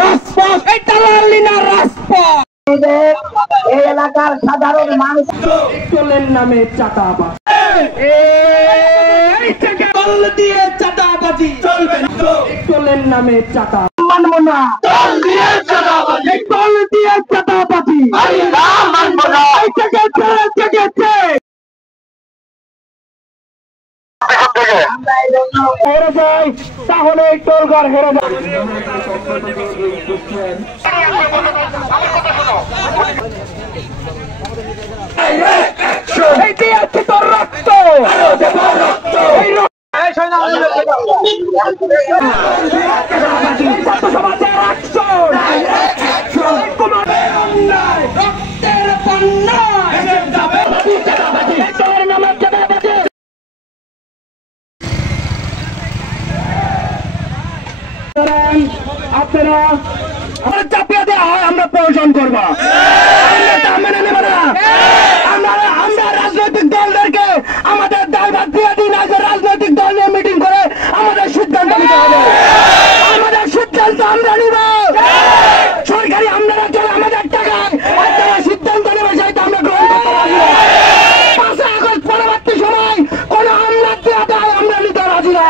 রাজপথ এই দালালি না রাজপথ এই এলাকার সাধারণ মানুষ টোলের নামে চাঁদাবাজি এই থেকে দল দিয়ে চাঁদাবাজি চলবে না টোলের নামে চাঁদা মানব না দল দিয়ে চাঁদাবাজি দল দিয়ে চাঁদাবাজি আমি না মানব না এই থেকে জেগেছে হেরে যায় তাহলে এই টোলঘর হেরে যায় এই দিয়েছে তোর রক্ত সমাজের রক্তের বন্যা আপনারা চাপিয়ে দেওয়া হয় আমরা প্রয়োজন করবো মেনে নেব না আমরা রাজনৈতিক দলদেরকে আমাদের দায়ভার দিয়ে দিন আজ রাজনৈতিক দল নিয়ে মিটিং করে আমাদের সিদ্ধান্ত নিতে হবে আমাদের সিদ্ধান্ত আমরা নিব সরকারি আমলারা চলে আমাদের টাকায় আর তারা সিদ্ধান্ত নেবে সেটা আমরা গ্রহণ করতে রাজি না 5 আগস্ট পরবর্তী সময় কোন আমলার দেওয়া দায় আমরা নিতে রাজি না